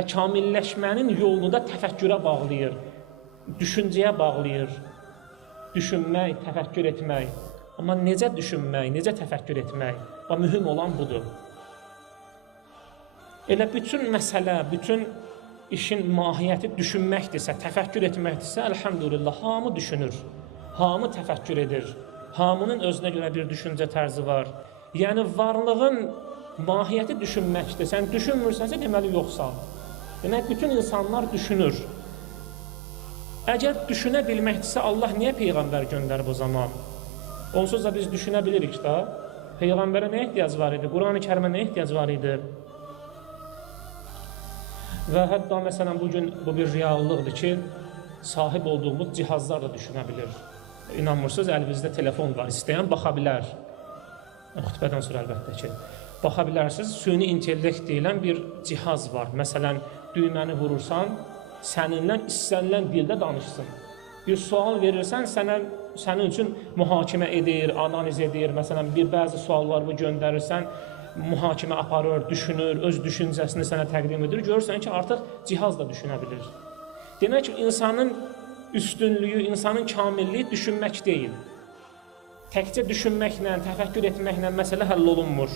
və kamilləşmənin yolunu da təfəkkürə bağlayır, düşüncəyə bağlayır. Düşünmək, təfəkkür etmək. Amma necə düşünmək, necə təfəkkür etmək? Və mühüm olan budur. Elə bütün məsələ, bütün işin mahiyyəti düşünməkdirsə, təfəkkür etməkdirsə, əlhəmdülillah, hamı düşünür, hamı təfəkkür edir, hamının özünə görə bir düşüncə tərzi var. Yəni, varlığın mahiyyəti düşünməkdir. Sən düşünmürsənsə, deməli yoxsan. Demək, bütün insanlar düşünür. Əgər düşünə bilməkdirsə, Allah niyə Peyğəmbər göndərib o zaman? Onsuz da biz düşünə bilirik da, Peyğəmbərə nə ehtiyac var idi? Quran-ı Kərimə nə ehtiyac var idi? Və hətta məsələn, bugün bu bir reallıqdır ki, sahib olduğumuz cihazlar da düşünə bilir. İnanmırsınız, əlinizdə telefon var, istəyən baxa bilər. Xütbədən sonra əlbəttə ki, baxa bilərsiniz, süni intellekt deyilən bir cihaz var. Məsələn, düyməni vurursan, səninlə istənilən dildə danışsın. Bir sual verirsən, sənin üçün mühakimə edir, analiz edir. Məsələn, bəzi sualları göndərirsən, mühakimə aparır, düşünür, öz düşüncəsini sənə təqdim edir. Görürsən ki, artıq cihaz da düşünə bilir. Demək ki, insanın üstünlüyü, insanın kamilliyi düşünmək deyil. Təkcə düşünməklə, təfəkkür etməklə məsələ həll olunmur.